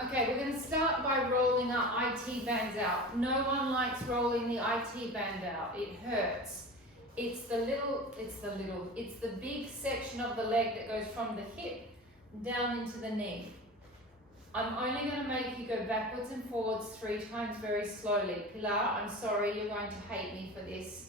Okay, we're going to start by rolling our IT bands out. No one likes rolling the IT band out. It hurts. It's the big section of the leg that goes from the hip down into the knee. I'm only going to make you go backwards and forwards 3 times very slowly. Pilar, I'm sorry, you're going to hate me for this.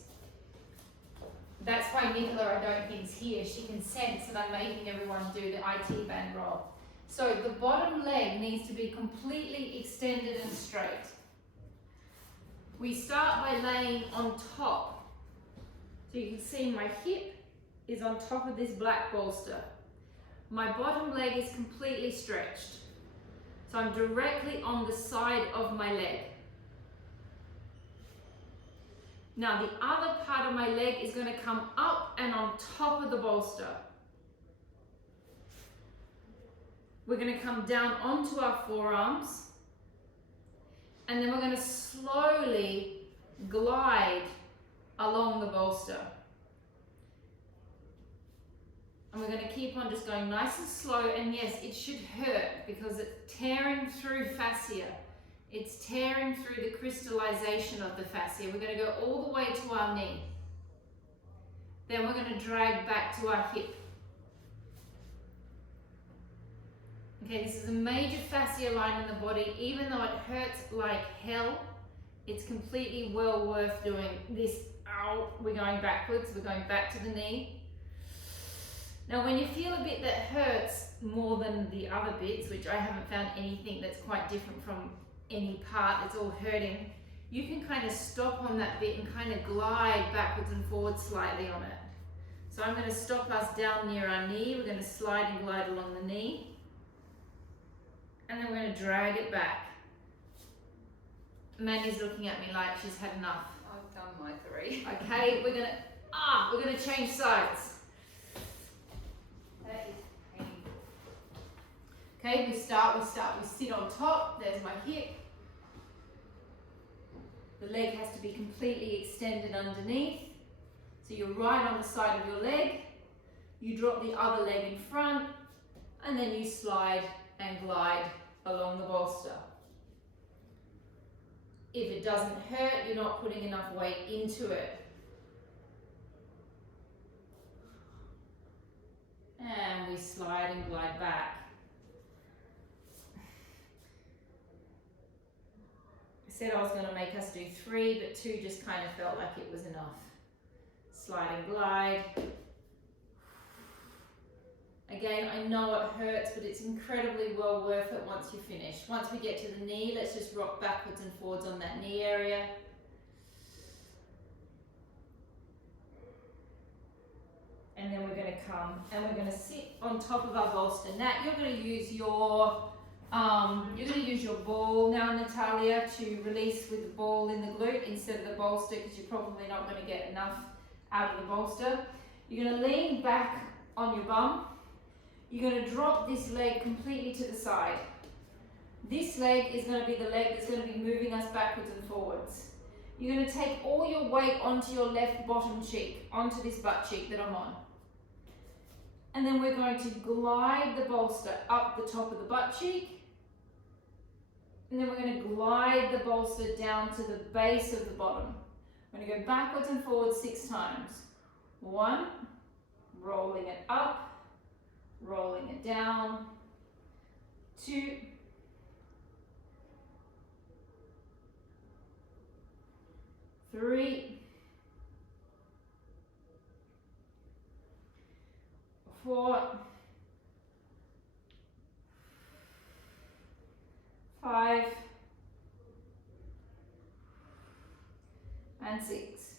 That's why Nicola, I don't think, is here. She can sense that I'm making everyone do the IT band roll. So the bottom leg needs to be completely extended and straight. We start by laying on top. So you can see my hip is on top of this black bolster. My bottom leg is completely stretched. So I'm directly on the side of my leg. Now the other part of my leg is going to come up and on top of the bolster. We're going to come down onto our forearms, and then we're going to slowly glide along the bolster. And we're going to keep on just going nice and slow, and yes, it should hurt because it's tearing through fascia. It's tearing through the crystallization of the fascia. We're going to go all the way to our knee. Then we're going to drag back to our hip. Okay, this is a major fascia line in the body. Even though it hurts like hell, it's completely well worth doing this. Ow, we're going backwards, we're going back to the knee. Now when you feel a bit that hurts more than the other bits, which I haven't found anything that's quite different from any part, it's all hurting, you can kind of stop on that bit and kind of glide backwards and forwards slightly on it. So I'm going to stop us down near our knee, we're going to slide and glide along the knee. And then we're going to drag it back. Mandy's looking at me like she's had enough. I've done my 3. Okay, we're gonna change sides. That is painful. Okay, we sit on top. There's my hip. The leg has to be completely extended underneath. So you're right on the side of your leg. You drop the other leg in front, and then you slide and glide along the bolster. If it doesn't hurt, you're not putting enough weight into it. And we slide and glide back. I said I was going to make us do 3, but 2 just kind of felt like it was enough. Slide and glide. Again, I know it hurts, but it's incredibly well worth it once you finish. Once we get to the knee, let's just rock backwards and forwards on that knee area. And then we're going to come and we're going to sit on top of our bolster. Nat, you're going to use your ball now, Natalia, to release with the ball in the glute instead of the bolster, because you're probably not going to get enough out of the bolster. You're going to lean back on your bum. You're going to drop this leg completely to the side. This leg is going to be the leg that's going to be moving us backwards and forwards. You're going to take all your weight onto your left bottom cheek, onto this butt cheek that I'm on. And then we're going to glide the bolster up the top of the butt cheek. And then we're going to glide the bolster down to the base of the bottom. We're going to go backwards and forwards 6 times. 1, rolling it up. Rolling it down, 2, 3, 4, 5, and 6.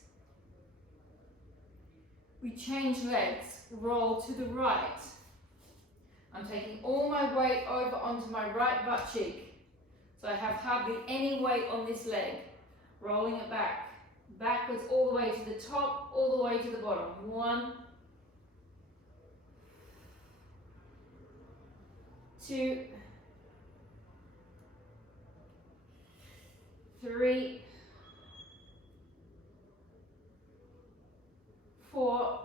We change legs, roll to the right. I'm taking all my weight over onto my right butt cheek. So I have hardly any weight on this leg. Rolling it back. Backwards all the way to the top, all the way to the bottom. 1, 2, 3, 4,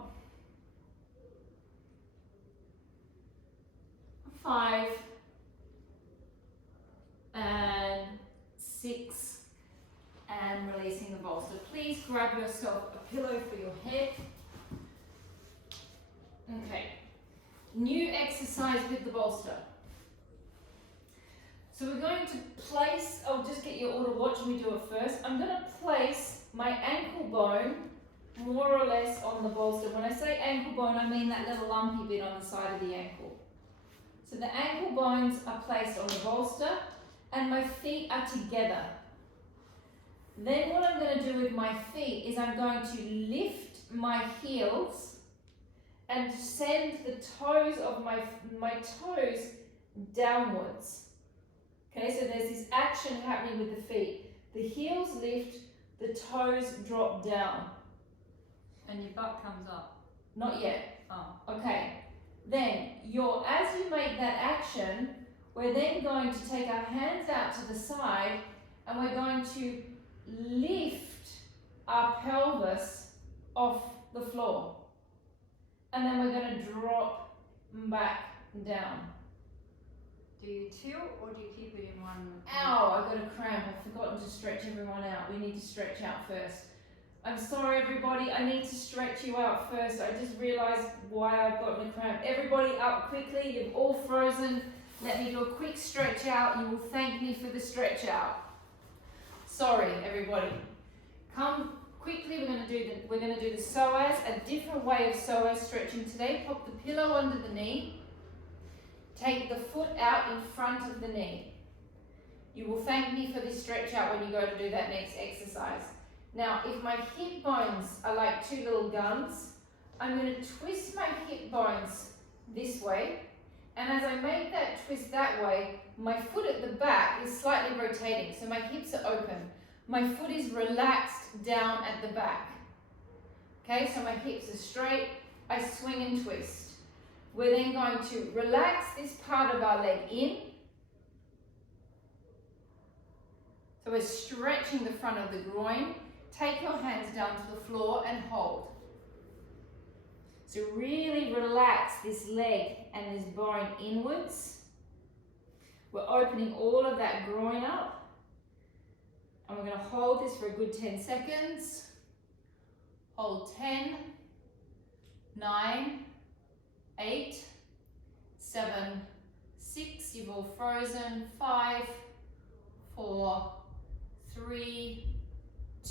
5, please grab yourself a pillow for your head. Okay, new exercise with the bolster. So we're going to place, I'll just get you all to watch me do it first. I'm going to place my ankle bone more or less on the bolster. When I say ankle bone, I mean that little lumpy bit on the side of the ankle. So the ankle bones are placed on the bolster and my feet are together. Then what I'm going to do with my feet is I'm going to lift my heels and send the toes of my toes downwards. Okay, so there's this action happening with the feet. The heels lift, the toes drop down. And your butt comes up. Not yet. Oh. Okay. Then, as you make that action, we're then going to take our hands out to the side and we're going to lift our pelvis off the floor. And then we're going to drop back down. Do you tilt or do you keep it in one? Ow, I got a cramp. I've forgotten to stretch everyone out. We need to stretch out first. I'm sorry everybody, I need to stretch you out first. I just realized why I've gotten a cramp. Everybody up quickly, you've all frozen. Let me do a quick stretch out. You will thank me for the stretch out. Sorry everybody. Come quickly, we're gonna do the psoas, a different way of psoas stretching today. Pop the pillow under the knee. Take the foot out in front of the knee. You will thank me for this stretch out when you go to do that next exercise. Now, if my hip bones are like two little guns, I'm going to twist my hip bones this way. And as I make that twist that way, my foot at the back is slightly rotating. So my hips are open. My foot is relaxed down at the back. Okay, so my hips are straight. I swing and twist. We're then going to relax this part of our leg in. So we're stretching the front of the groin. Take your hands down to the floor and hold. So really relax this leg and this bone inwards. We're opening all of that groin up. And we're going to hold this for a good 10 seconds. Hold 10, 9, 8, 7, 6, you've all frozen, 5, 4, 3,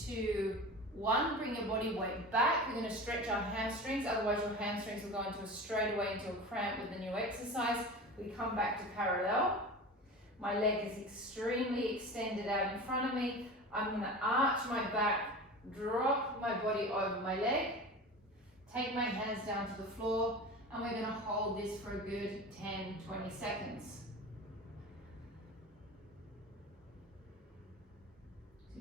2, 1. Bring your body weight back. We're going to stretch our hamstrings, otherwise your hamstrings will go into a straightaway into a cramp with the new exercise. We come back to parallel. My leg is extremely extended out in front of me. I'm going to arch my back, drop my body over my leg, take my hands down to the floor, and we're going to hold this for a good 10, 20 seconds.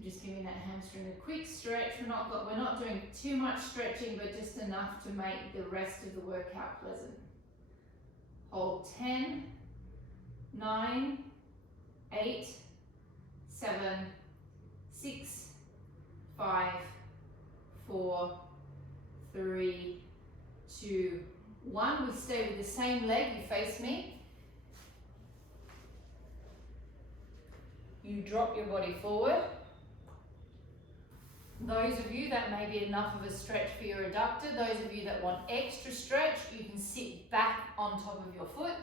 Just giving that hamstring a quick stretch. We're not doing too much stretching, but just enough to make the rest of the workout pleasant. Hold 10, 9, 8, 7, 6, 5, 4, 3, 2, 1. We stay with the same leg. You face me. You drop your body forward. Those of you that may be enough of a stretch for your adductor, those of you that want extra stretch, you can sit back on top of your foot.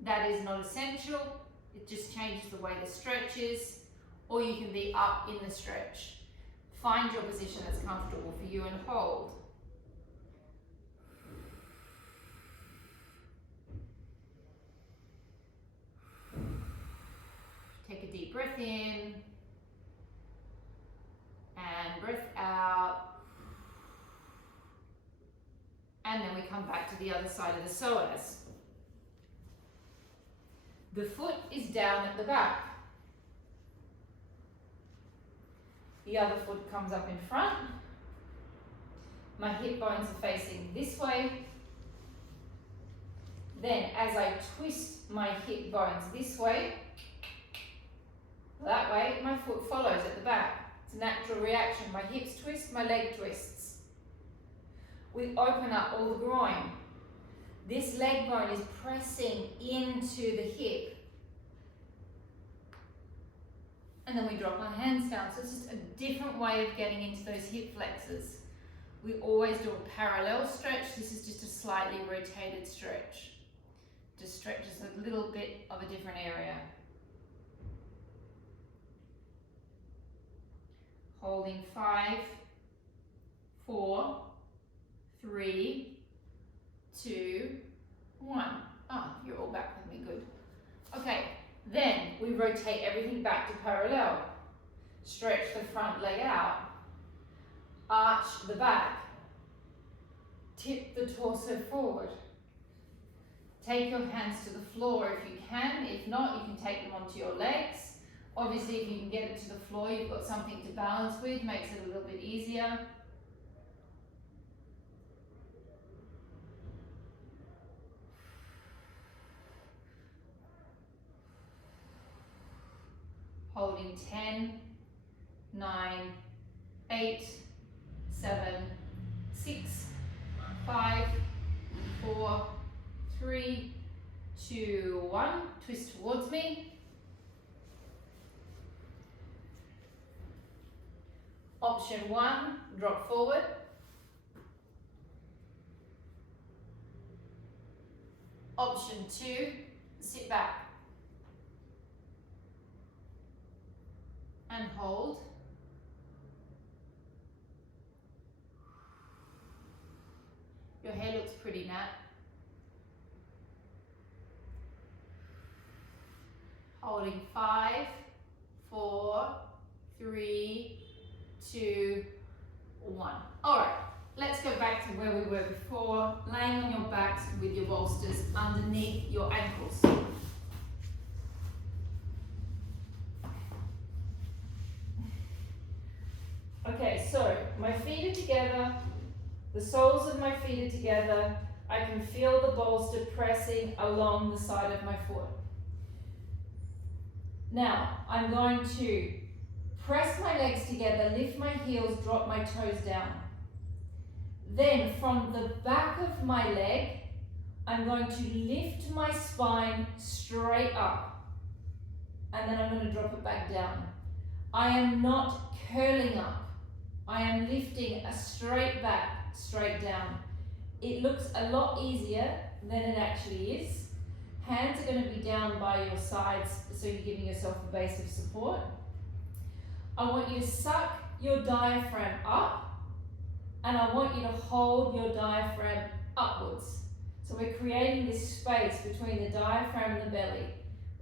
That is not essential. It just changes the way the stretch is, or you can be up in the stretch. Find your position that's comfortable for you and hold. Take a deep breath in. And breath out. And then we come back to the other side of the psoas. The foot is down at the back. The other foot comes up in front. My hip bones are facing this way. Then as I twist my hip bones this way, that way, my foot follows at the back. It's a natural reaction. My hips twist, my leg twists. We open up all the groin. This leg bone is pressing into the hip. And then we drop our hands down. So it's just a different way of getting into those hip flexors. We always do a parallel stretch. This is just a slightly rotated stretch. Just stretches a little bit of a different area. Holding 5, 4, 3, 2, 1. Ah, you're all back with me, good. Okay, then we rotate everything back to parallel. Stretch the front leg out. Arch the back. Tip the torso forward. Take your hands to the floor if you can. If not, you can take them onto your legs. Obviously, if you can get it to the floor, you've got something to balance with, makes it a little bit easier. Holding 10, 9, 8, 7, 6, 5, 4, 3, 2, 1. Twist towards me. Option 1, drop forward. Option 2, sit back. And hold. Your hair looks pretty, Nat. Holding 5, 4, 3, 2, 1. All right, let's go back to where we were before, laying on your backs with your bolsters underneath your ankles. Okay, so my feet are together, the soles of my feet are together. I can feel the bolster pressing along the side of my foot. Now, I'm going to press my legs together, lift my heels, drop my toes down. Then from the back of my leg, I'm going to lift my spine straight up. And then I'm going to drop it back down. I am not curling up. I am lifting a straight back, straight down. It looks a lot easier than it actually is. Hands are going to be down by your sides, so you're giving yourself a base of support. I want you to suck your diaphragm up, and I want you to hold your diaphragm upwards. So we're creating this space between the diaphragm and the belly.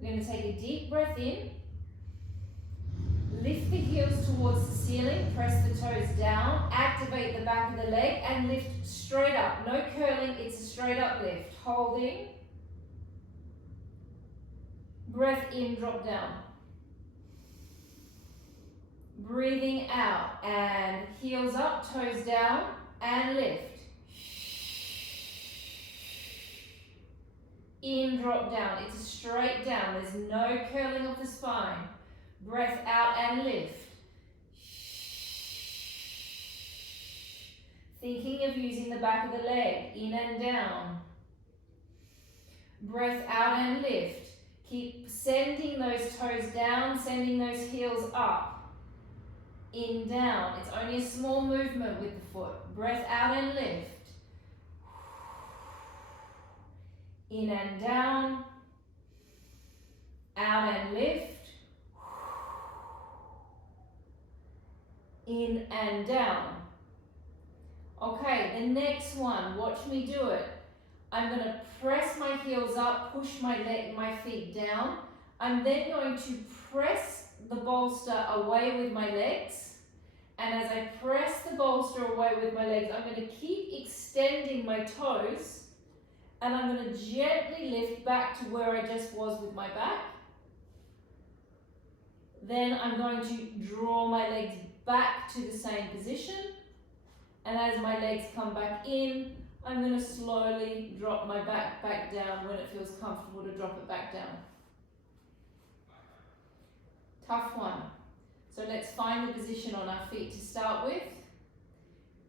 We're going to take a deep breath in, lift the heels towards the ceiling, press the toes down, activate the back of the leg, and lift straight up. No curling, it's a straight up lift. Holding, breath in, drop down. Breathing out, and heels up, toes down, and lift. In, drop down. It's a straight down. There's no curling of the spine. Breath out and lift. Thinking of using the back of the leg, in and down. Breath out and lift. Keep sending those toes down, sending those heels up. In, down. It's only a small movement with the foot. Breath out and lift. In and down. Out and lift. In and down. Okay, the next one, watch me do it. I'm going to press my heels up, push my feet down. I'm then going to press the bolster away with my legs. And as I press the bolster away with my legs, I'm going to keep extending my toes. And I'm going to gently lift back to where I just was with my back. Then I'm going to draw my legs back to the same position. And as my legs come back in, I'm going to slowly drop my back down when it feels comfortable to drop it back down. Tough one. So let's find the position on our feet to start with.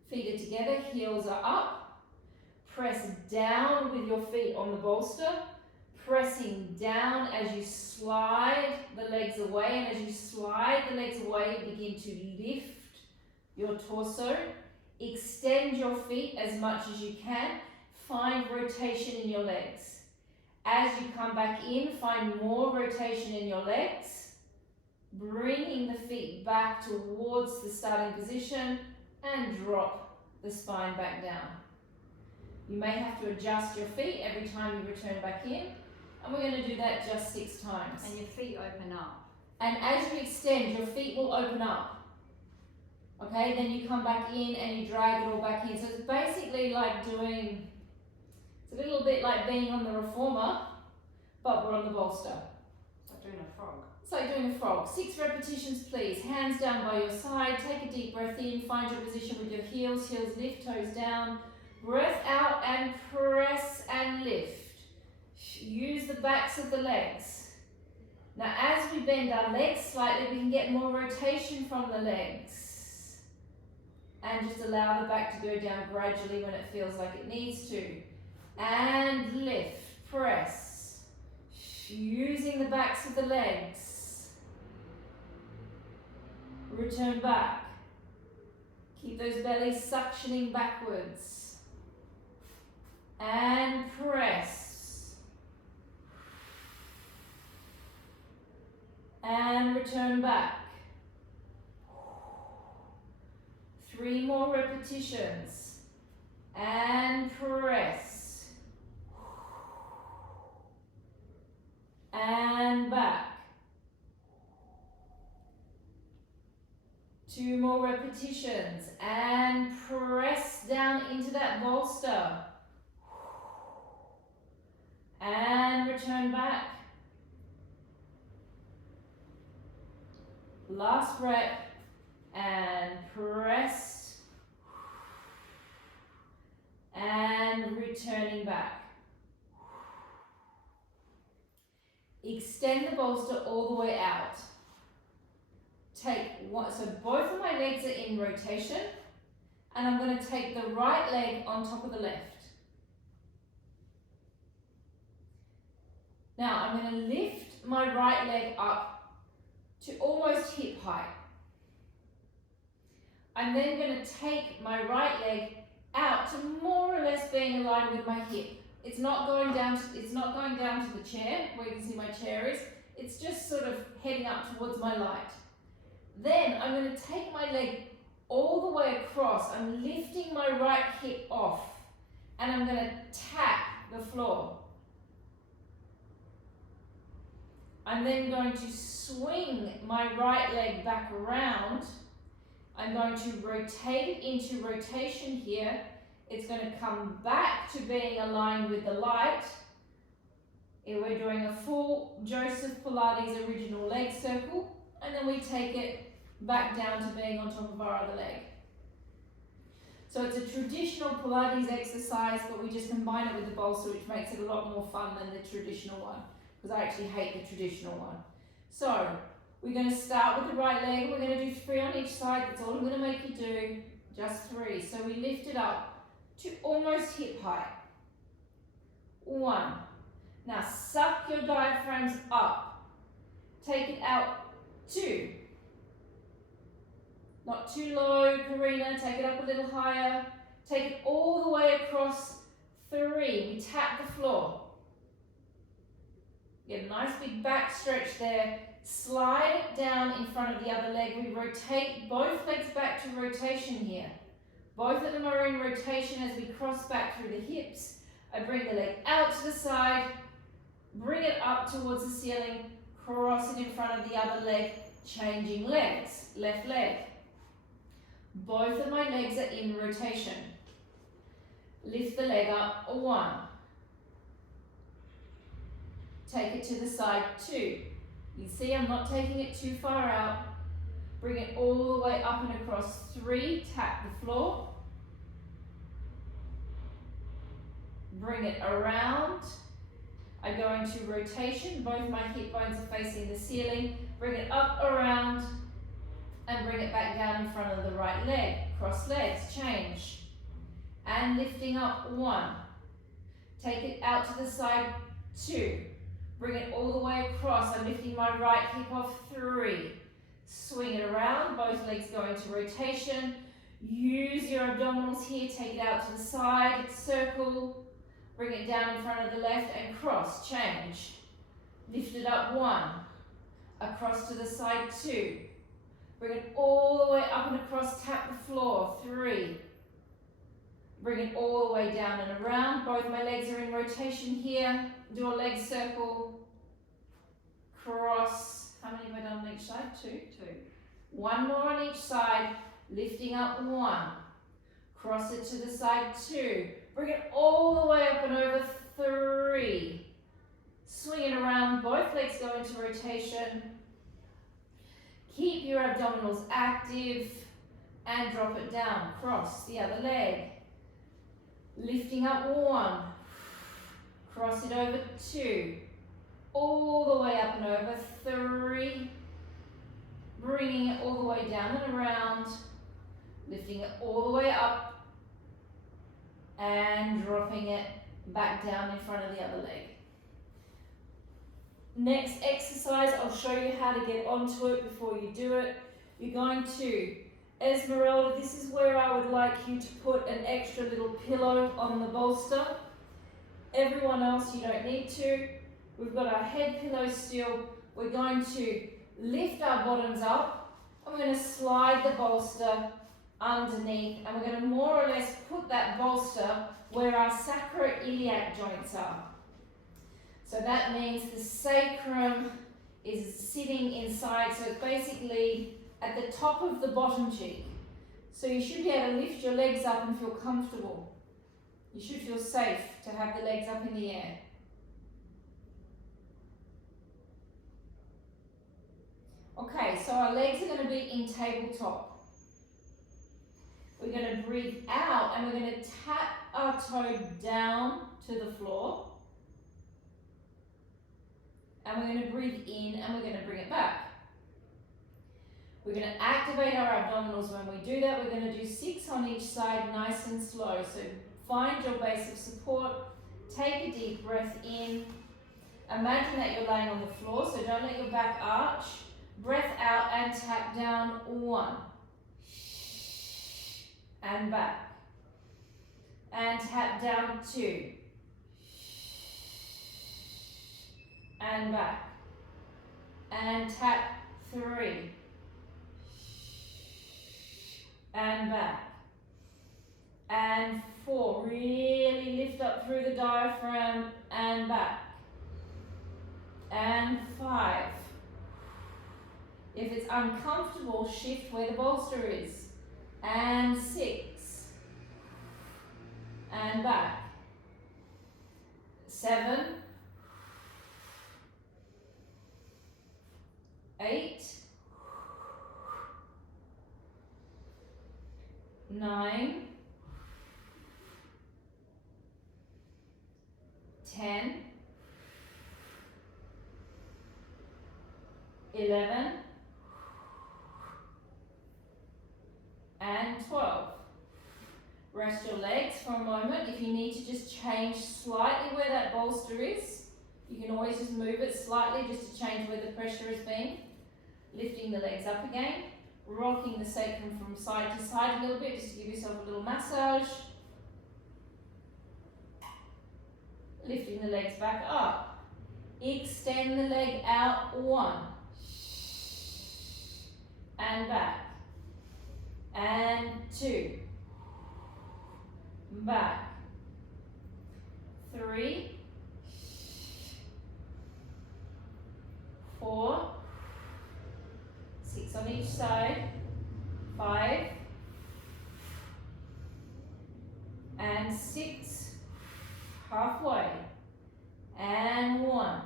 Feet are together, heels are up. Press down with your feet on the bolster. pressing down as you slide the legs away, and as you slide the legs away, begin to lift your torso. Extend your feet as much as you can. Find rotation in your legs. As you come back in, find more rotation in your legs, bringing the feet back towards the starting position and drop the spine back down. You may have to adjust your feet every time you return back in, and we're going to do that just 6 times. And your feet open up. And as you extend, your feet will open up. Okay, then you come back in and you drag it all back in. So it's basically like doing, it's a little bit like being on the reformer, but we're on the bolster. It's like doing a frog. It's like doing a frog. 6 repetitions, please. Hands down by your side. Take a deep breath in. Find your position with your heels. Heels lift, toes down. Breath out and press and lift. Use the backs of the legs. Now as we bend our legs slightly, we can get more rotation from the legs. And just allow the back to go down gradually when it feels like it needs to. And lift, press. Using the backs of the legs. Return back. Keep those bellies suctioning backwards. And press. And return back. 3 more repetitions. And press. And back. 2 more repetitions. And press down into that bolster. And return back. Last rep. And press. And returning back. Extend the bolster all the way out. Take one, so both of my legs are in rotation, and I'm going to take the right leg on top of the left. Now I'm going to lift my right leg up to almost hip height. I'm then going to take my right leg out to more or less being aligned with my hip. It's not going down to the chair, where you can see my chair is. It's just sort of heading up towards my light. Then I'm going to take my leg all the way across. I'm lifting my right hip off, and I'm going to tap the floor. I'm then going to swing my right leg back around. I'm going to rotate it into rotation here. It's going to come back to being aligned with the light. Here we're doing a full Joseph Pilates original leg circle, and then we take it back down to being on top of our other leg. So it's a traditional Pilates exercise, but we just combine it with the bolster, which makes it a lot more fun than the traditional one, because I actually hate the traditional one. So we're going to start with the right leg. We're going to do 3 on each side. That's all I'm going to make you do, just 3. So we lift it up to almost hip height. 1. Now suck your diaphragms up. Take it out. 2. Not too low, Karina. Take it up a little higher. Take it all the way across. 3. We tap the floor. Get a nice big back stretch there. Slide it down in front of the other leg. We rotate both legs back to rotation here. Both of them are in rotation as we cross back through the hips. I bring the leg out to the side, bring it up towards the ceiling, cross it in front of the other leg, changing legs, left leg. Both of my legs are in rotation. Lift the leg up, 1. Take it to the side, 2. You see I'm not taking it too far out. Bring it all the way up and across, 3. Tap the floor. Bring it around. I go into rotation. Both my hip bones are facing the ceiling. Bring it up, around, and bring it back down in front of the right leg. Cross legs, change. And lifting up, 1. Take it out to the side, 2. Bring it all the way across. I'm lifting my right hip off. 3. Swing it around. Both legs go into rotation. Use your abdominals here. Take it out to the side. Circle. Bring it down in front of the left and cross. Change. Lift it up. 1. Across to the side. 2. Bring it all the way up and across. Tap the floor. 3. Bring it all the way down and around. Both my legs are in rotation here. Do a leg circle. Cross. How many have I done on each side? 2. 2. 1 more on each side. Lifting up. 1. Cross it to the side. 2. Bring it all the way up and over. 3. Swing it around. Both legs go into rotation. Keep your abdominals active and drop it down. Cross the other leg. Lifting up. 1. Cross it over. 2. All the way up and over. 3. Bringing it all the way down and around. Lifting it all the way up. And dropping it back down in front of the other leg. Next exercise, I'll show you how to get onto it before you do it. You're going to, Esmeralda, this is where I would like you to put an extra little pillow on the bolster. Everyone else, you don't need to. We've got our head pillow still. We're going to lift our bottoms up, and we're going to slide the bolster underneath, and we're going to more or less put that bolster where our sacroiliac joints are. So that means the sacrum is sitting inside, so it's basically at the top of the bottom cheek. So you should be able to lift your legs up and feel comfortable. You should feel safe to have the legs up in the air. Okay, so our legs are going to be in tabletop. We're going to breathe out and we're going to tap our toe down to the floor. And we're going to breathe in and we're going to bring it back. We're going to activate our abdominals when we do that. We're going to do 6 on each side, nice and slow. So find your base of support. Take a deep breath in. Imagine that you're laying on the floor, so don't let your back arch. Breath out and tap down. 1. And back. And tap down. 2. And back. And tap. 3. And back. And 4. Really lift up through the diaphragm and back. And 5. If it's uncomfortable, shift where the bolster is. And 6. And back. 7. 8. 9. 10. 11. And 12. Rest your legs for a moment. If you need to just change slightly where that bolster is, you can always just move it slightly just to change where the pressure has been. Lifting the legs up again. Rocking the sacrum from side to side a little bit just to give yourself a little massage. Lifting the legs back up. Extend the leg out. 1. And back. And 2. Back. 3. 4. 6 on each side. 5. And 6. Halfway. And 1.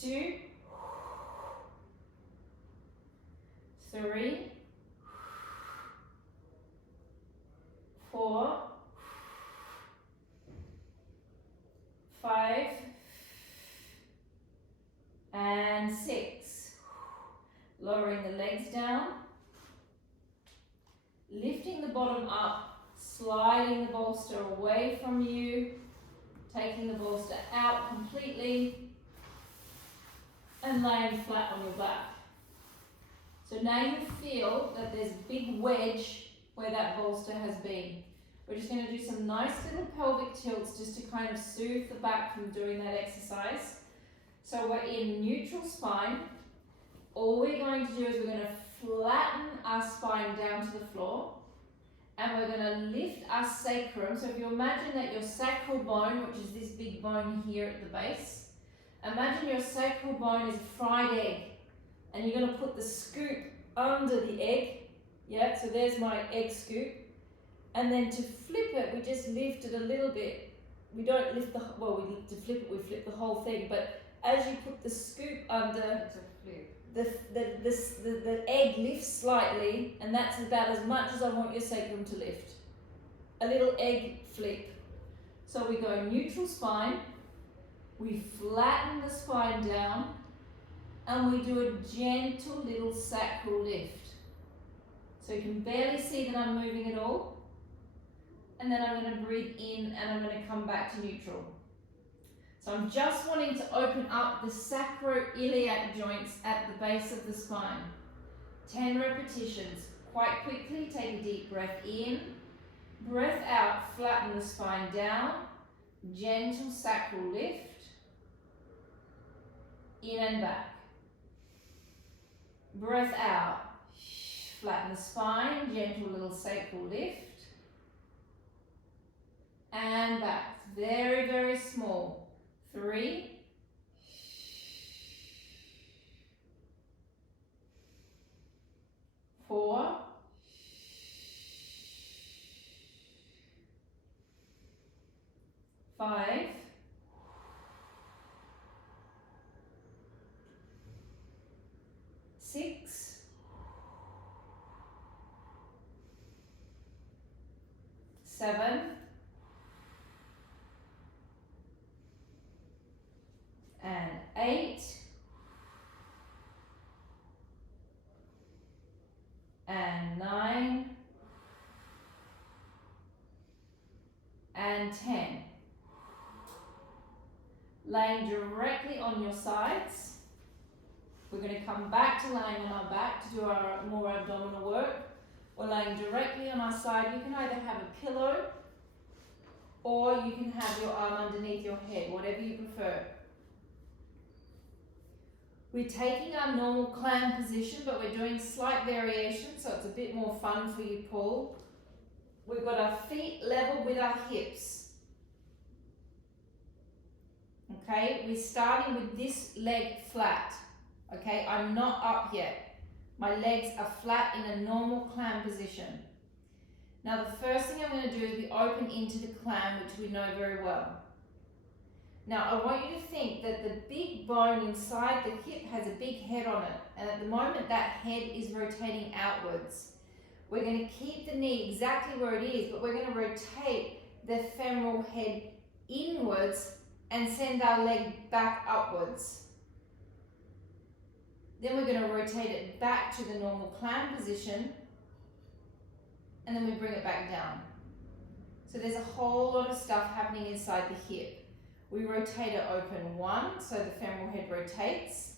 2. 3. 4. 5. And 6. Lowering the legs down. Lifting the bottom up. Sliding the bolster away from you. taking the bolster out completely and laying flat on your back. So now you feel that there's a big wedge where that bolster has been. We're just going to do some nice little pelvic tilts just to kind of soothe the back from doing that exercise. So we're in neutral spine. All we're going to do is we're going to flatten our spine down to the floor, and we're going to lift our sacrum. So if you imagine that your sacral bone, which is this big bone here at the base, imagine your sacral bone is a fried egg, and you're going to put the scoop under the egg. Yeah, so there's my egg scoop. And then to flip it, we just lift it a little bit. We don't lift the, well, to flip it, we flip the whole thing, but as you put the scoop under, the egg lifts slightly, and that's about as much as I want your sacrum to lift. A little egg flip. So we go neutral spine, we flatten the spine down, and we do a gentle little sacral lift. So you can barely see that I'm moving at all. And then I'm going to breathe in and I'm going to come back to neutral. So I'm just wanting to open up the sacroiliac joints at the base of the spine. 10 repetitions. Quite quickly, take a deep breath in. Breath out, flatten the spine down. Gentle sacral lift. In and back. Breath out. Flatten the spine, gentle little sacral lift. And back. Very, very small. 3. 4. 5. 6. 7. And 8. And 9. And 10. Laying directly on your sides. We're going to come back to laying on our back to do our more abdominal work. We're laying directly on our side. You can either have a pillow or you can have your arm underneath your head, whatever you prefer. We're taking our normal clam position, but we're doing slight variation, so it's a bit more fun for you, Paul. We've got our feet level with our hips. Okay, we're starting with this leg flat. Okay, I'm not up yet. My legs are flat in a normal clam position. Now the first thing I'm going to do is we open into the clam, which we know very well. Now I want you to think that the big bone inside the hip has a big head on it, and at the moment that head is rotating outwards. We're going to keep the knee exactly where it is, but we're going to rotate the femoral head inwards and send our leg back upwards. Then we're going to rotate it back to the normal clam position, and then we bring it back down. So there's a whole lot of stuff happening inside the hip. We rotate it open 1, so the femoral head rotates.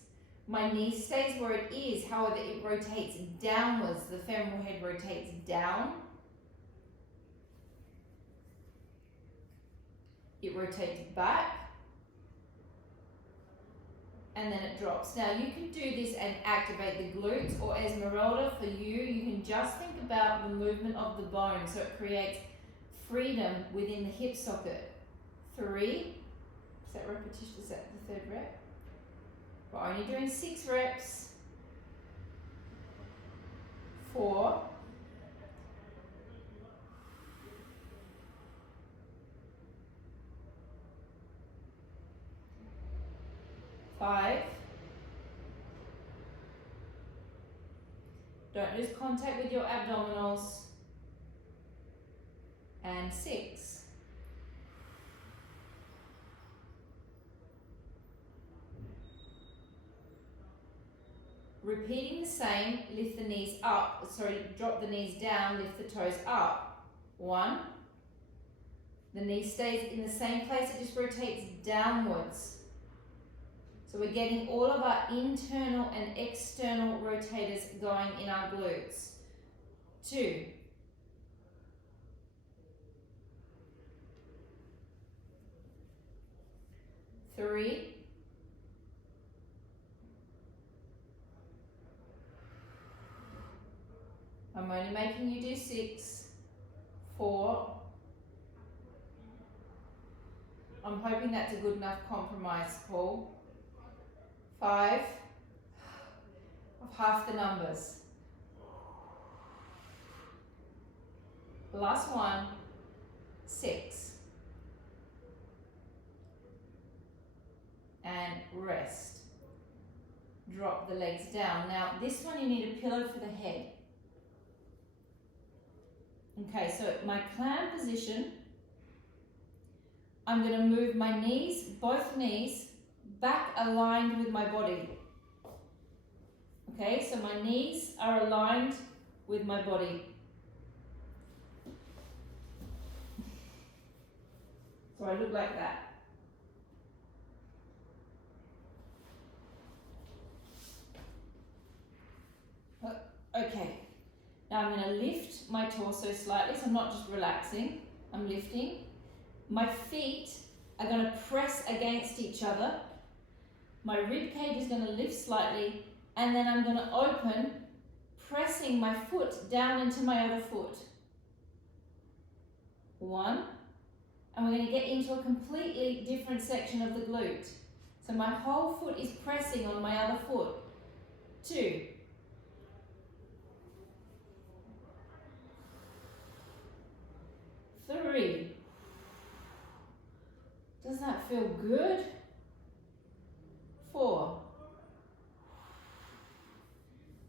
My knee stays where it is, however it rotates downwards. The femoral head rotates down. It rotates back. And then it drops. Now you can do this and activate the glutes, or Esmeralda, for you, you can just think about the movement of the bone, so it creates freedom within the hip socket. 3. Is that repetition? Is that the 3rd rep? We're only doing 6 reps. 4. 5. Don't lose contact with your abdominals. And 6. Repeating the same, lift the knees up, drop the knees down, lift the toes up. 1, The knee stays in the same place, it just rotates downwards. So we're getting all of our internal and external rotators going in our glutes. 2. 3. 'I'm only making you do 6. 4. I'm hoping that's a good enough compromise, Paul. 5. Of half the numbers. Last one. 6. And rest. Drop the legs down. Now this one you need a pillow for the head. Okay, so my clam position, I'm going to move my knees, both knees, back aligned with my body. Okay, so my knees are aligned with my body. So I look like that. Okay, now I'm going to lift my torso slightly, so I'm not just relaxing, I'm lifting. My feet are going to press against each other. My rib cage is going to lift slightly, and then I'm going to open, pressing my foot down into my other foot. 1, and we're going to get into a completely different section of the glute. So my whole foot is pressing on my other foot. 2. 3. Does that feel good? 4.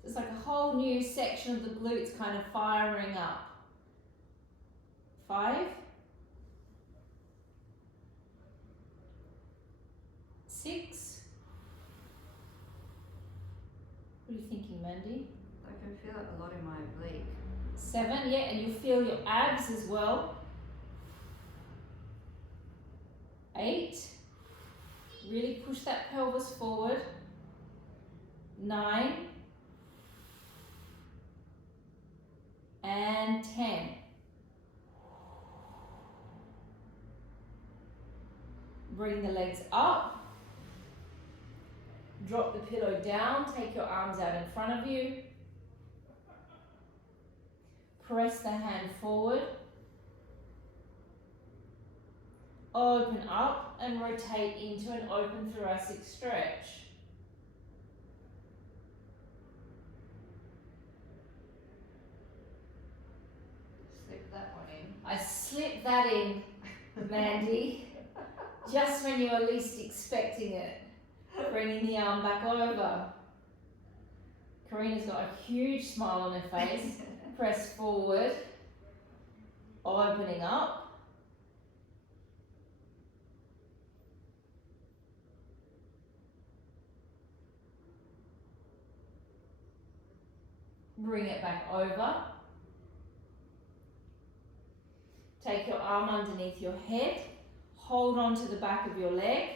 It's like a whole new section of the glutes kind of firing up. 5. 6. What are you thinking, Mandy? I can feel it a lot in my oblique. 7, yeah, and you feel your abs as well. 8. Really push that pelvis forward. 9. And 10. Bring the legs up. Drop the pillow down. Take your arms out in front of you. Press the hand forward. Open up and rotate into an open thoracic stretch. Slip that one in. I slipped that in, Mandy, just when you were least expecting it. Bringing the arm back over. Karina's got a huge smile on her face. Press forward, opening up. Bring it back over. Take your arm underneath your head. Hold on to the back of your leg.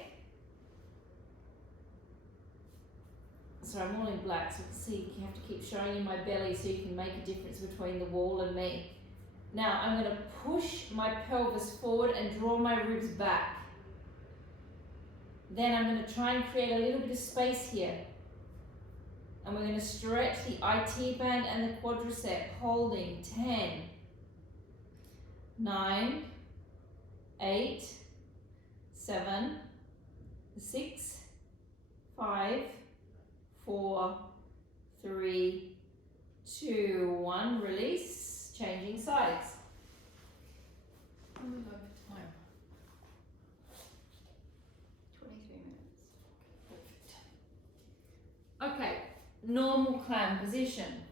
So I'm all in black, so you can see you have to keep showing you my belly so you can make a difference between the wall and me. Now I'm going to push my pelvis forward and draw my ribs back. Then I'm going to try and create a little bit of space here. And we're going to stretch the IT band and the quadricep, holding 10, 9, 8, 7, 6, 5, 4, 3, 2, 1, release, changing sides. How are we going for time? 23 minutes. Perfect. Okay, normal clam position.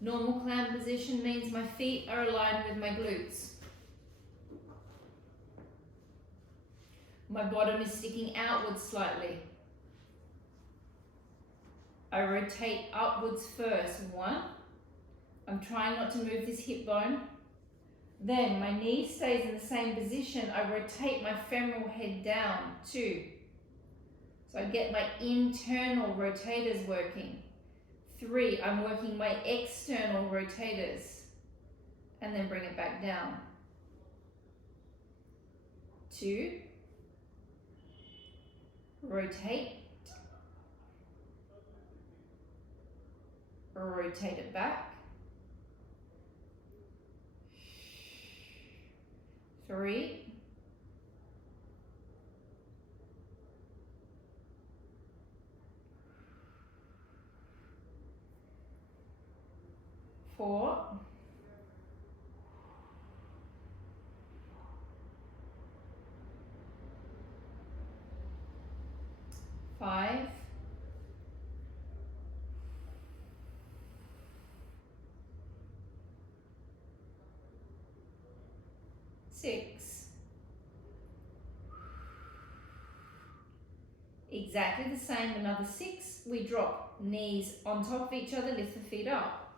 Normal clam position means my feet are aligned with my glutes. My bottom is sticking outwards slightly. I rotate upwards first. 1, I'm trying not to move this hip bone. Then my knee stays in the same position. I rotate my femoral head down, 2. So I get my internal rotators working. 3, I'm working my external rotators. And then bring it back down. 2, rotate, rotate it back. 3, 4, 5, 6. Exactly the same, another 6. We drop knees on top of each other, lift the feet up.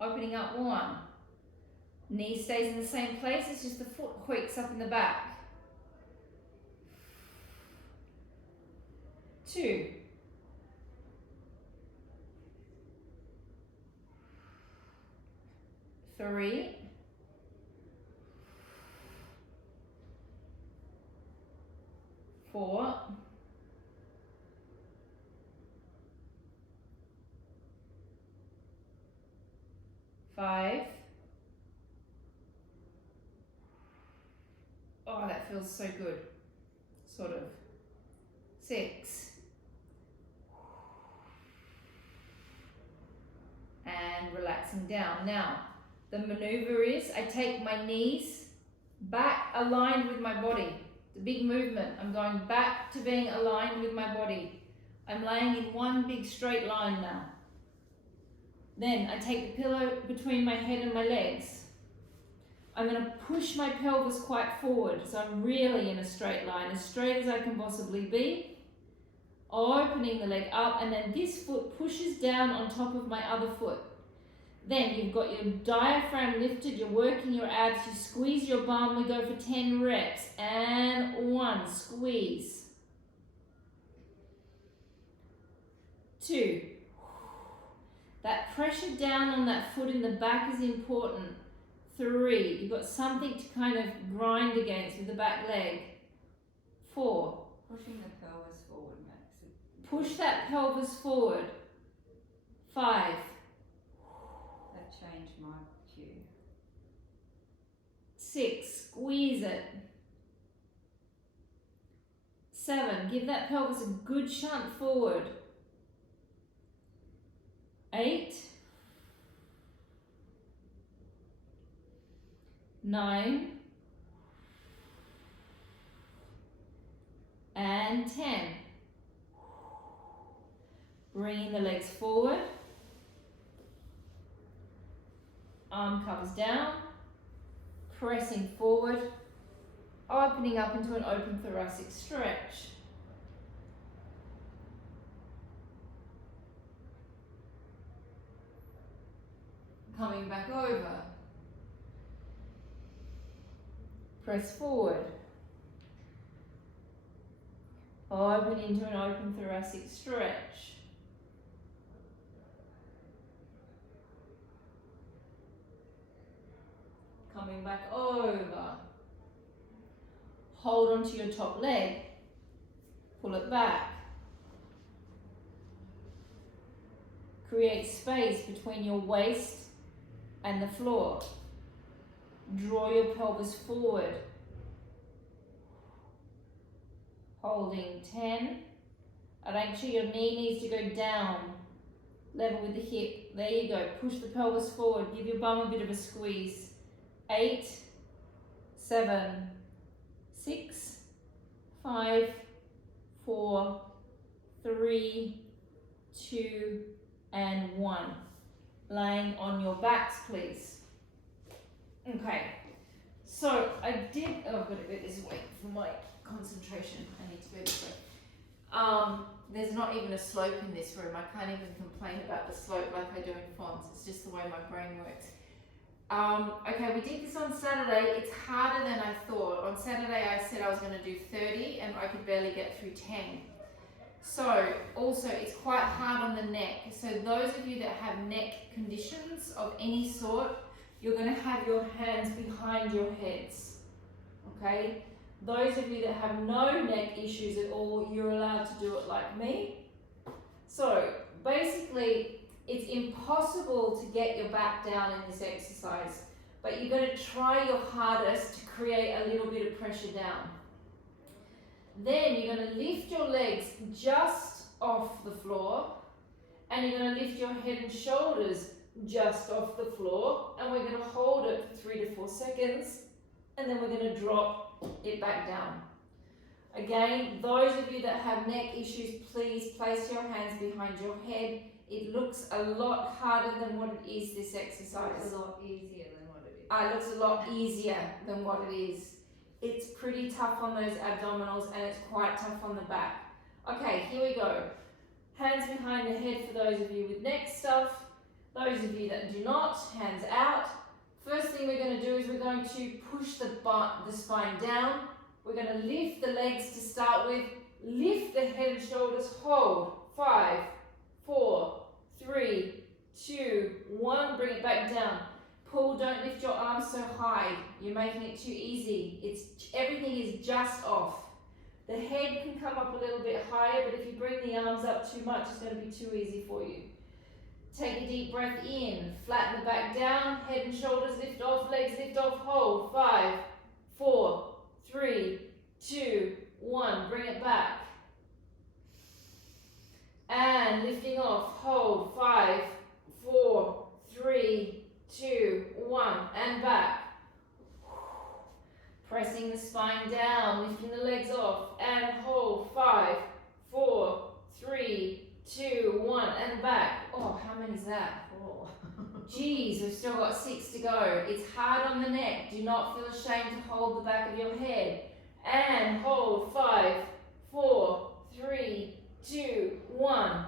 Opening up 1. Knee stays in the same place, it's just the foot quakes up in the back. 2. 3. 4. 5. Oh, that feels so good. Sort of. 6. And relaxing down. Now, the maneuver is I take my knees back aligned with my body. The big movement. I'm going back to being aligned with my body. I'm laying in one big straight line now. Then I take the pillow between my head and my legs. I'm going to push my pelvis quite forward, so I'm really in a straight line, as straight as I can possibly be. Opening the leg up, and then this foot pushes down on top of my other foot. Then you've got your diaphragm lifted, you're working your abs, you squeeze your bum, we go for 10 reps. And 1, squeeze. 2. That pressure down on that foot in the back is important. 3, you've got something to kind of grind against with the back leg. 4. Pushing the pelvis forward makes it. Push that pelvis forward. 5. That changed my cue. 6, squeeze it. 7, give that pelvis a good shunt forward. 8, 9, and 10. Bringing the legs forward. Arm covers down. Pressing forward. Opening up into an open thoracic stretch. Coming back over. Press forward. Open into an open thoracic stretch. Coming back over. Hold onto your top leg. Pull it back. Create space between your waist and the floor. Draw your pelvis forward. Holding 10. And make sure your knee needs to go down. Level with the hip. There you go. Push the pelvis forward. Give your bum a bit of a squeeze. 8, 7, 6, 5, 4, 3, 2, and 1. Laying on your backs, please. Okay, so I did, oh, I've got to go this way for my concentration. I need to go this way. There's not even a slope in this room. I can't even complain about the slope like I do in fonts. It's just the way my brain works. Okay, we did this on Saturday. It's harder than I thought. On Saturday I said I was going to do 30 and I could barely get through 10. So also it's quite hard on the neck. So those of you that have neck conditions of any sort, you're going to have your hands behind your heads. Okay? Those of you that have no neck issues at all, you're allowed to do it like me. So basically, it's impossible to get your back down in this exercise, but you're going to try your hardest to create a little bit of pressure down. Then you're going to lift your legs just off the floor, and you're going to lift your head and shoulders just off the floor, and we're going to hold it for 3 to 4 seconds, and then we're going to drop it back down. Again, those of you that have neck issues, please place your hands behind your head. It looks a lot harder than what it is, this exercise. It's a lot easier than what it is. It looks a lot easier than what it is. It's pretty tough on those abdominals and it's quite tough on the back. Okay, here we go. Hands behind the head for those of you with neck stuff. Those of you that do not, hands out. First thing we're going to do is we're going to push the spine down. We're going to lift the legs to start with. Lift the head and shoulders. Hold. 5, 4, 3, 2, 1. Bring it back down. Pull. Don't lift your arms so high. You're making it too easy. Everything is just off. The head can come up a little bit higher, but if you bring the arms up too much, it's going to be too easy for you. Take a deep breath in, flatten the back down, head and shoulders lift off, legs lift off, hold. 5, 4, 3, 2, 1. Bring it back. And lifting off, hold. 5, 4, 3, 2, 1. And back. Pressing the spine down, lifting the legs off, and hold. 5, 4, 3, 2, 1, and back. Oh, how many is that? Oh. Geez, we've still got 6 to go. It's hard on the neck. Do not feel ashamed to hold the back of your head. And hold. 5, 4, 3, 2, 1.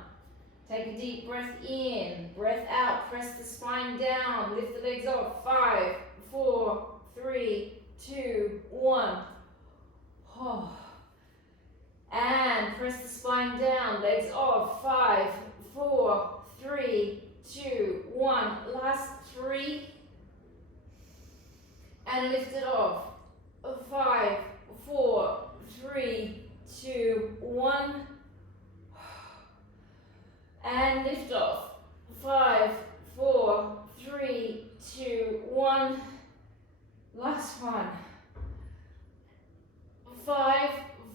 Take a deep breath in, breath out, press the spine down, lift the legs off. 5, 4, 3, 2, 1. Oh. And press the spine down, legs off. 5, 4, 3, 2, 1. Last 3. And lift it off. 5, 4, 3, 2, 1. And lift off. 5, 4, 3, 2, 1. Last one. 5,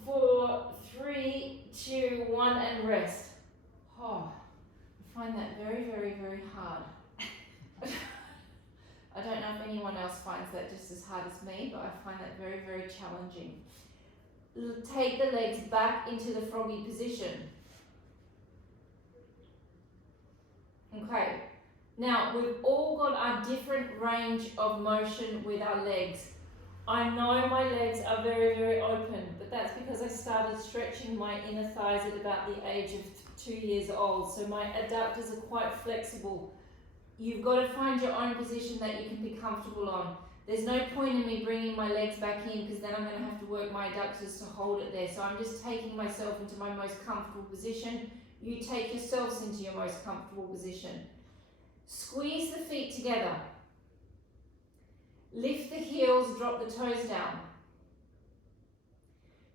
4, 3, 2, 1, and rest. Oh, I find that very, very, very hard. I don't know if anyone else finds that just as hard as me, but I find that very, very challenging. Take the legs back into the froggy position. Okay, now we've all got our different range of motion with our legs. I know my legs are very, very open, but that's because I started stretching my inner thighs at about the age of 2 years old, so my adductors are quite flexible. You've got to find your own position that you can be comfortable on. There's no point in me bringing my legs back in because then I'm going to have to work my adductors to hold it there. So I'm just taking myself into my most comfortable position. You take yourselves into your most comfortable position. Squeeze the feet together. Lift the heels, drop the toes down.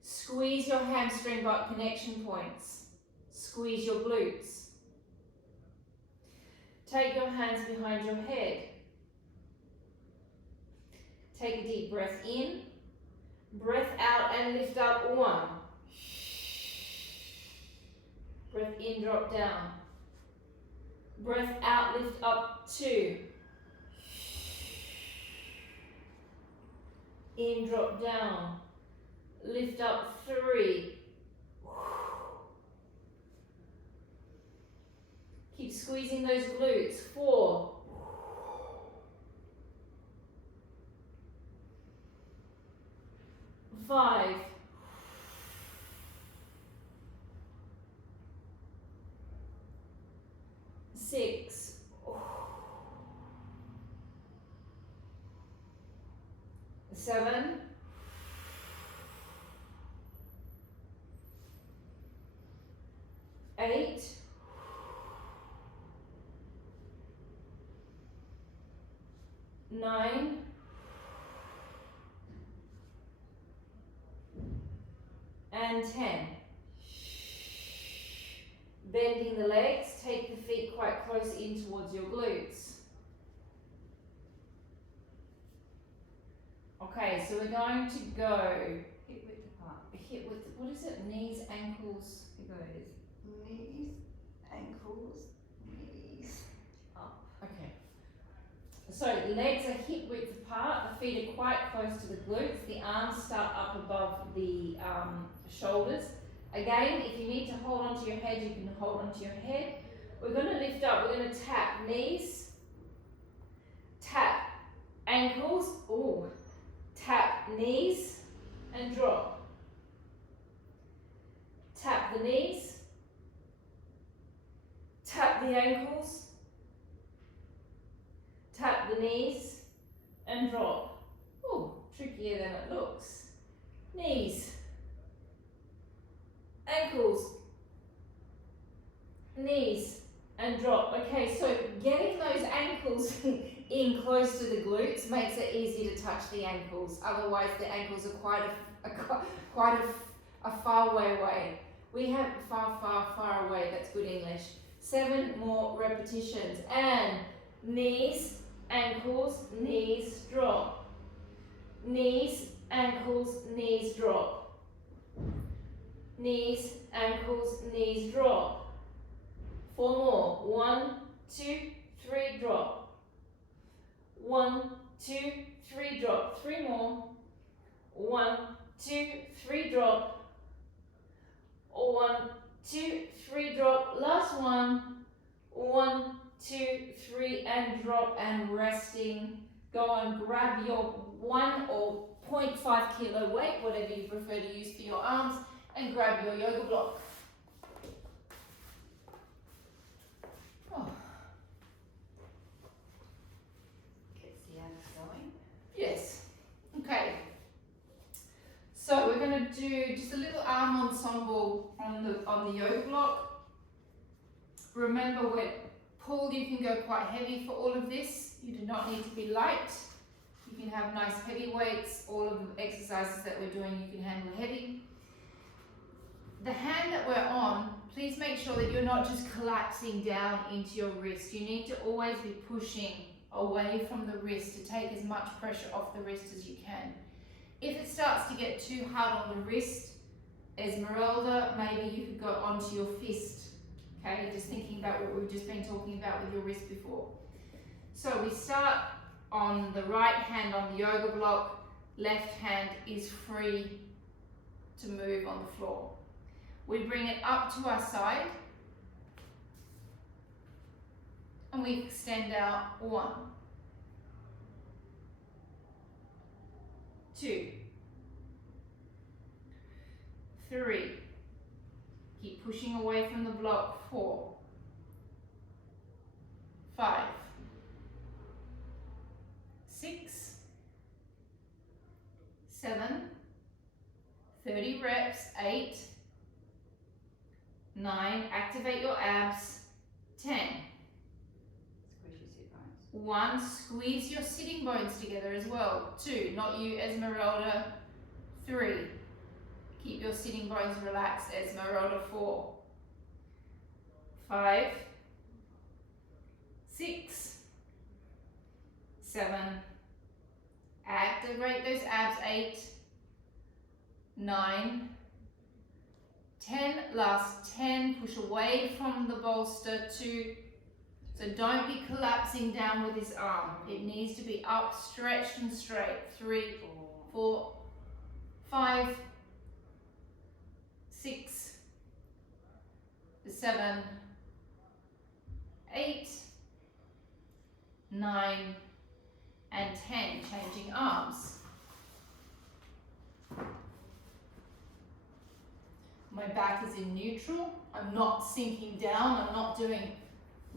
Squeeze your hamstring butt connection points. Squeeze your glutes. Take your hands behind your head. Take a deep breath in. Breath out and lift up. 1. Breath in, drop down. Breath out, lift up. 2. In, drop down. Lift up. 3. Keep squeezing those glutes. 4. 5. 7, 8, 9, and 10. Bending the legs, take the feet quite close in towards your glutes. Okay, so we're going to go Hip width apart. hip width, what is it? Knees, ankles. It goes knees, ankles, knees, up. Okay. So legs are hip width apart, the feet are quite close to the glutes, the arms start up above the shoulders. Again, if you need to hold onto your head, you can hold onto your head. We're going to lift up, we're going to tap knees, tap ankles, tap knees and drop. Tap the knees, tap the ankles, tap the knees and drop. Trickier than it looks. Knees, ankles, knees and drop. Okay, so getting those ankles in close to the glutes makes it easy to touch the ankles. Otherwise, the ankles are quite a far away. We have far away. That's good English. 7 more repetitions. And knees, ankles, knees, drop. Knees, ankles, knees, drop. Knees, ankles, knees, drop. 4 more. 1, 2, 3, drop. 1, 2, 3, drop. 3 more. 1, 2, 3, drop. 1, 2, 3, drop. Last one. 1, 2, 3, and drop, and resting. Go and grab your 1 or 0.5 kilo weight, whatever you prefer to use for your arms, and grab your yoga block. Gets the abs going. Yes. Okay. So we're going to do just a little arm ensemble on the yoga block. Remember, with pull, you can go quite heavy for all of this. You do not need to be light. You can have nice heavy weights. All of the exercises that we're doing, you can handle heavy. The hand that we're on, please make sure that you're not just collapsing down into your wrist. You need to always be pushing away from the wrist to take as much pressure off the wrist as you can. If it starts to get too hard on the wrist, Esmeralda, maybe you could go onto your fist. Okay, just thinking about what we've just been talking about with your wrist before. So we start on the right hand on the yoga block, left hand is free to move on the floor. We bring it up to our side and we extend out 1, 2, 3. Keep pushing away from the block. 4, 5, 6, 7, 30 reps, 8, 9, activate your abs, 10. Squish your sit bones. 1, squeeze your sitting bones together as well. 2, not you, Esmeralda. 3, keep your sitting bones relaxed, Esmeralda. 4, 5, 6, 7, activate those abs, 8, 9, 10, last 10, push away from the bolster, 2, so don't be collapsing down with this arm, it needs to be up, stretched and straight, 3, 4, 5, 6, 7, 8, 9, and 10, changing arms. My back is in neutral. I'm not sinking down. I'm not doing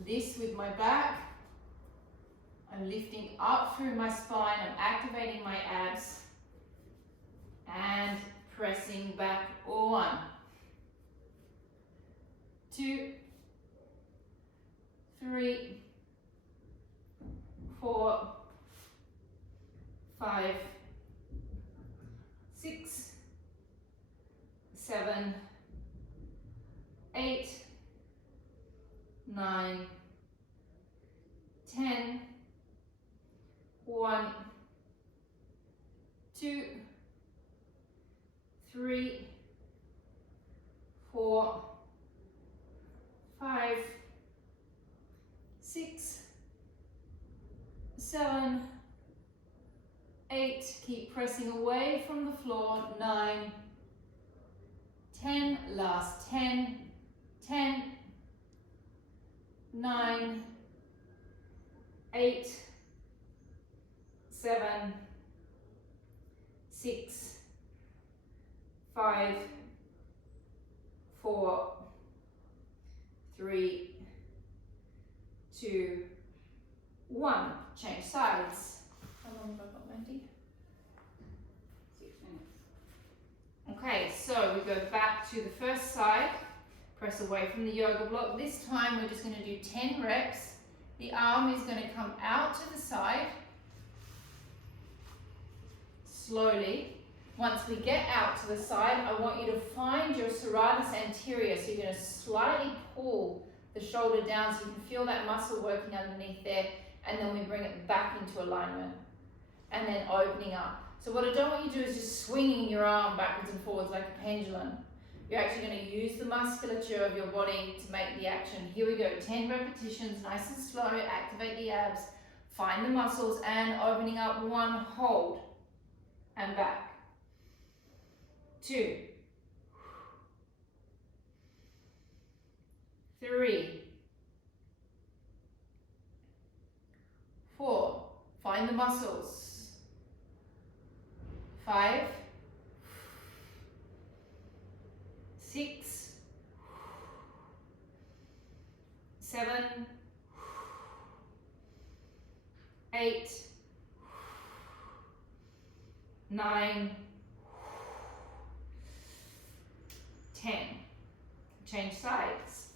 this with my back. I'm lifting up through my spine. I'm activating my abs. and pressing back. 1, 2, 3, 4, 5, 6, 7, 8, 9, 10, 1, 2, 3, 4, 5, 6, 7, 8, keep pressing away from the floor, 9, 10, last 10, 10, 9, 8, 7, 6, 5, 4, 3, 2, 1. Change sides. How long have I got, Mandy? 6 minutes. Okay, so we go back to the first side. Press away from the yoga block. This time we're just going to do 10 reps. The arm is going to come out to the side. Slowly. Once we get out to the side, I want you to find your serratus anterior. So you're going to slightly pull the shoulder down so you can feel that muscle working underneath there. And then we bring it back into alignment. And then opening up. So what I don't want you to do is just swinging your arm backwards and forwards like a pendulum. You're actually going to use the musculature of your body to make the action. Here we go, 10 repetitions, nice and slow, activate the abs, find the muscles, and opening up. 1, hold, and back. 2, 3, 4, find the muscles. 5, 6, 7, 8, 9, 10. Change sides.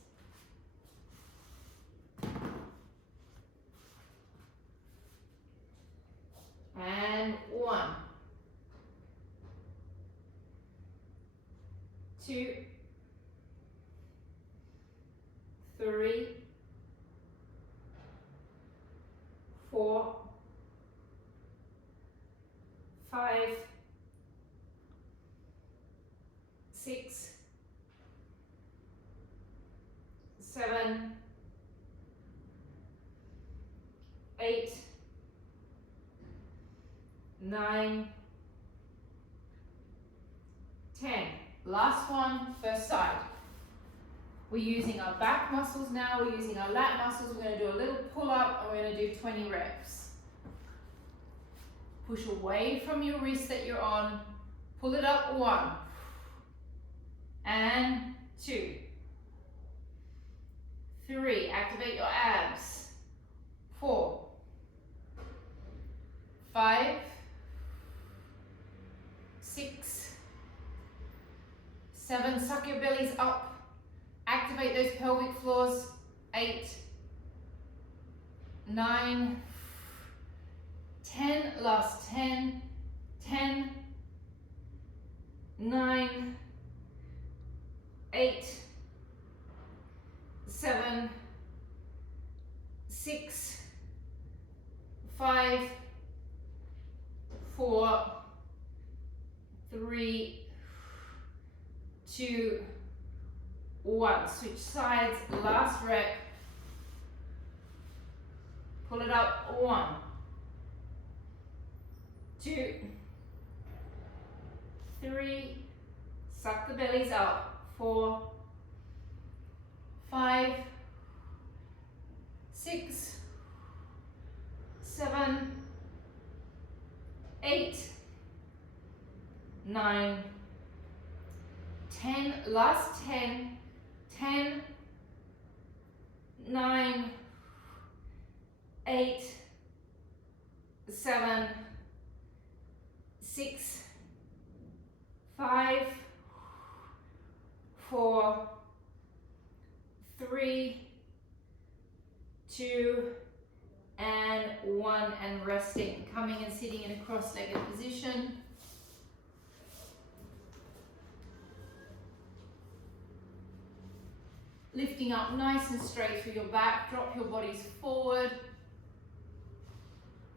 And 1, 2, 3, 4, 5, 6, 7, 8, 9, 10. Last one, first side. We're using our back muscles now, we're using our lat muscles. We're going to do a little pull up and we're going to do 20 reps. Push away from your wrist that you're on, pull it up. 1, and 2, 3, activate your abs. 4, 5, 6, 7, suck your bellies up. Activate those pelvic floors. 8, 9, 10, last 10, 10, 9, 8, 7, 6, 5, 4, 3, 2, 1. Switch sides, last rep. Pull it up. 1, 2, 3, suck the bellies up. 4, 5, 6, 7, 8, 9, 10, last 10, 10, 9, 8, 7, 6, 5, 4, 3, 2, and 1, and resting. Coming and sitting in a cross-legged position. Lifting up nice and straight through your back, drop your bodies forward.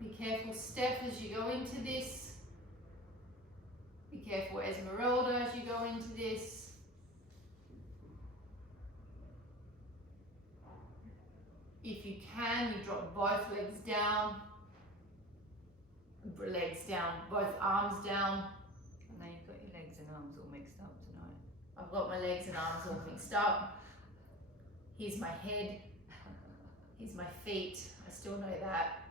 Be careful, Steph, as you go into this. Be careful, Esmeralda, as you go into this. If you can, you drop both legs down. Both arms down. And then you've got your legs and arms all mixed up tonight. I've got my legs and arms all mixed up. Here's my head. Here's my feet. I still know that.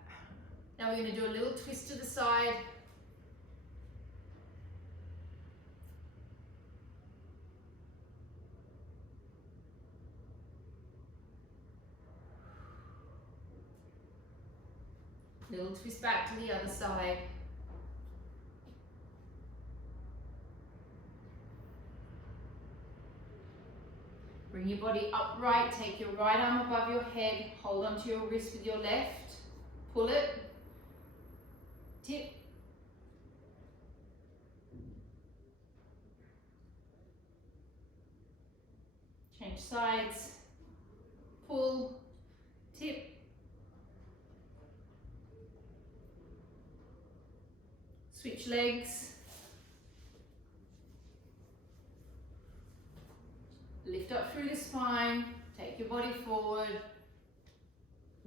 Now we're going to do a little twist to the side. Little twist back to the other side. Bring your body upright, take your right arm above your head, hold onto your wrist with your left, pull it, tip, change sides, pull, tip, switch legs, lift up through the spine, take your body forward,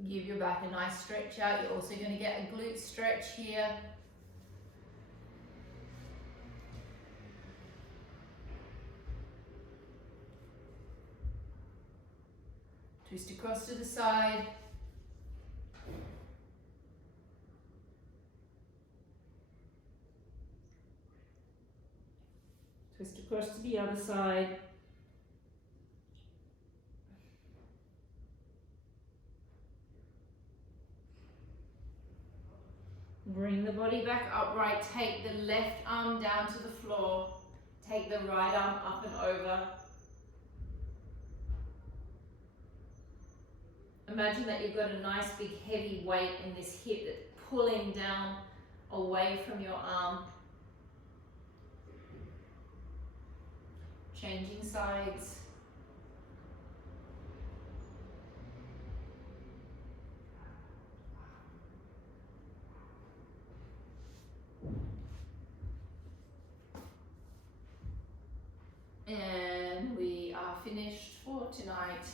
give your back a nice stretch out. You're also going to get a glute stretch here. Twist across to the side. Twist across to the other side. Bring the body back upright, take the left arm down to the floor, take the right arm up and over. Imagine that you've got a nice big heavy weight in this hip that's pulling down away from your arm. Changing sides. And we are finished for tonight.